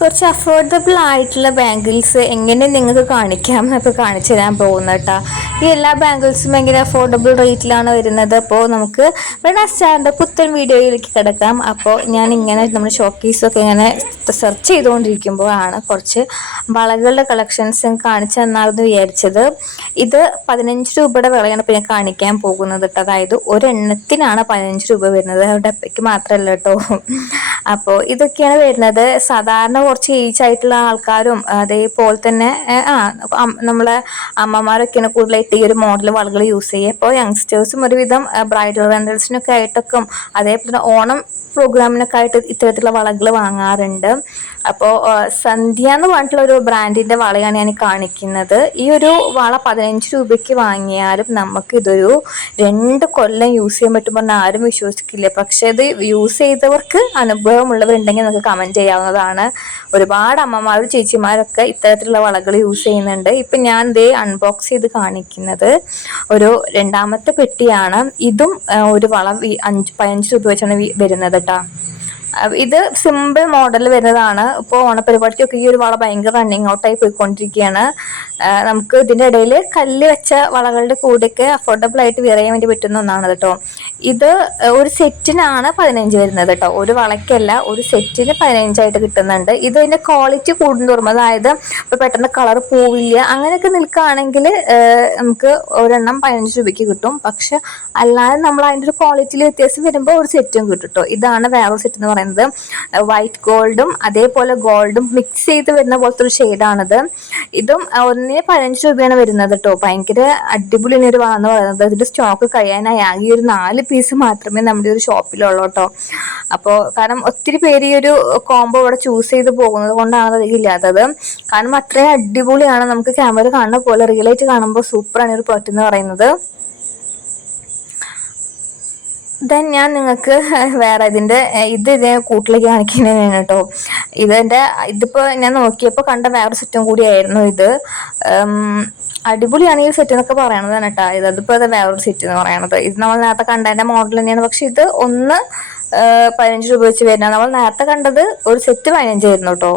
കുറച്ച് അഫോർഡബിൾ ആയിട്ടുള്ള ബാംഗിൾസ് എങ്ങനെ നിങ്ങൾക്ക് കാണിക്കാം എന്നൊക്കെ കാണിച്ചു തരാൻ പോകുന്നത് കേട്ടോ. ഈ എല്ലാ ബാംഗിൾസും ഭയങ്കര അഫോർഡബിൾ റേറ്റിലാണ് വരുന്നത്. അപ്പോൾ നമുക്ക് സ്റ്റാറിൻ്റെ പുത്തൻ വീഡിയോയിലേക്ക് കിടക്കാം. അപ്പോൾ ഞാൻ ഇങ്ങനെ നമ്മുടെ ഷോക്കേസൊക്കെ ഇങ്ങനെ സെർച്ച് ചെയ്തുകൊണ്ടിരിക്കുമ്പോഴാണ് കുറച്ച് വളകളുടെ കളക്ഷൻസ് കാണിച്ചു തന്നാണെന്ന് വിചാരിച്ചത്. ഇത് 15 രൂപയുടെ വിലയാണ് ഇപ്പോൾ ഞാൻ കാണിക്കാൻ പോകുന്നത് കേട്ടോ. അതായത് ഒരെണ്ണത്തിനാണ് 15 രൂപ വരുന്നത്, ഡപ്പയ്ക്ക് മാത്രമല്ല കേട്ടോ. അപ്പോൾ ഇതൊക്കെയാണ് വരുന്നത്. സാധാരണ കുറച്ച് ഏജ് ആയിട്ടുള്ള ആൾക്കാരും അതേപോലെ തന്നെ നമ്മളെ അമ്മമാരൊക്കെയാണ് കൂടുതലായിട്ട് ഈ ഒരു മോഡൽ വളകൾ യൂസ് ചെയ്യുക. ഇപ്പോൾ യങ്സ്റ്റേഴ്സും ഒരുവിധം ബ്രൈഡൽ റെൻ്റൽസിനൊക്കെ ആയിട്ടൊക്കെ അതേപോലെ ഓണം പ്രോഗ്രാമിനൊക്കെ ആയിട്ട് ഇത്തരത്തിലുള്ള വളകൾ വാങ്ങാറുണ്ട്. അപ്പോൾ സന്ധ്യ എന്ന് പറഞ്ഞിട്ടുള്ള ഒരു ബ്രാൻഡിൻ്റെ വളയാണ് ഞാൻ കാണിക്കുന്നത്. ഈ ഒരു വള 15 രൂപയ്ക്ക് വാങ്ങിയാലും നമുക്ക് ഇതൊരു 2 കൊല്ലം യൂസ് ചെയ്യാൻ പറ്റും പറഞ്ഞാൽ ആരും വിശ്വസിക്കില്ല. പക്ഷെ ഇത് യൂസ് ചെയ്തവർക്ക് അനുഭവമുള്ളവരുണ്ടെങ്കിൽ നമുക്ക് കമൻറ്റ് ചെയ്യാവുന്നതാണ്. ഒരുപാട് അമ്മമാരും ചേച്ചിമാരൊക്കെ ഇത്തരത്തിലുള്ള വളകൾ യൂസ് ചെയ്യുന്നുണ്ട്. ഇപ്പം ഞാൻ ഇതേ അൺബോക്സ് ചെയ്ത് കാണിക്കുന്നത് ഒരു 2ാമത്തെ പെട്ടിയാണ്. ഇതും ഒരു വള 15 രൂപ വെച്ചാണ് വരുന്നത് കേട്ടോ. ഇത് സിമ്പിൾ മോഡൽ വരുന്നതാണ്. ഇപ്പോൾ ഓണപരിപാടിക്കൊക്കെ ഈ ഒരു വള ഭയങ്കര റണ്ണിങ് ഔട്ടായി പോയിക്കൊണ്ടിരിക്കുകയാണ്. നമുക്ക് ഇതിൻ്റെ ഇടയിൽ കല്ല് വെച്ച വളകളുടെ കൂടെയൊക്കെ അഫോർഡബിൾ ആയിട്ട് വെയർ ചെയ്യാൻ വേണ്ടി പറ്റുന്ന ഒന്നാണ് കേട്ടോ. ഇത് ഒരു സെറ്റിനാണ് 15 വരുന്നത് കേട്ടോ. ഒരു വളയ്ക്കല്ല, ഒരു സെറ്റിന് 15 ആയിട്ട് കിട്ടുന്നുണ്ട്. ഇതിൻ്റെ ക്വാളിറ്റി കൂടുന്തോറും, അതായത് ഇപ്പോൾ പെട്ടെന്ന് കളർ പോവില്ല അങ്ങനെയൊക്കെ നിൽക്കുകയാണെങ്കിൽ നമുക്ക് ഒരെണ്ണം 15 രൂപയ്ക്ക് കിട്ടും. പക്ഷെ അല്ലാതെ നമ്മൾ അതിൻ്റെ ഒരു ക്വാളിറ്റിയിൽ വ്യത്യാസം വരുമ്പോൾ ഒരു സെറ്റും കിട്ടും കേട്ടോ. ഇതാണ് വേറൊരു സെറ്റ് എന്ന് പറയുന്നത്. വൈറ്റ് ഗോൾഡും അതേപോലെ ഗോൾഡും മിക്സ് ചെയ്ത് വരുന്ന പോലത്തെ ഒരു ഷെയ്ഡാണിത്. ഇതും ഒന്നിന് 15 രൂപയാണ് വരുന്നത് കേട്ടോ. ഭയങ്കര അടിപൊളി ഒരു വളന്ന് പറയുന്നത്. ഇതിൻ്റെ സ്റ്റോക്ക് കഴിയാനായി ആകെ ഒരു 4 പീസ് മാത്രമേ നമ്മുടെ ഒരു ഷോപ്പിലുള്ളൂ കേട്ടോ. അപ്പോൾ കാരണം ഒത്തിരി പേര് ഈ ഒരു കോംബോ ഇവിടെ ചൂസ് ചെയ്ത് പോകുന്നത് കൊണ്ടാണ് അത് ഇല്ലാത്തത്. കാരണം അത്രയും അടിപൊളിയാണ്. നമുക്ക് ക്യാമറ കാണുന്ന പോലെ റിയലായിട്ട് കാണുമ്പോൾ സൂപ്പറാണ് ഒരു പ്രോഡക്റ്റ് എന്ന് പറയുന്നത്. ദെൻ ഞാൻ നിങ്ങൾക്ക് വേറെ ഇതിൻ്റെ കൂട്ടിലേക്ക് കാണിക്കുന്നതാണ് കേട്ടോ. ഇതിപ്പോൾ ഞാൻ നോക്കിയപ്പോൾ കണ്ട വേറെ സെറ്റും കൂടിയായിരുന്നു ഇത്. അടിപൊളിയാണ് ഈ സെറ്റ് എന്നൊക്കെ പറയണത് തന്നെ കേട്ടോ. അതിപ്പോൾ വേറൊരു സെറ്റ് എന്ന് പറയണത്. ഇത് നമ്മൾ നേരത്തെ കണ്ടതിൻ്റെ മോഡൽ തന്നെയാണ്. പക്ഷെ ഇത് 15 രൂപ വെച്ച് വരുന്നത്. നമ്മൾ നേരത്തെ കണ്ടത് ഒരു സെറ്റ് 15 ആയിരുന്നു കേട്ടോ.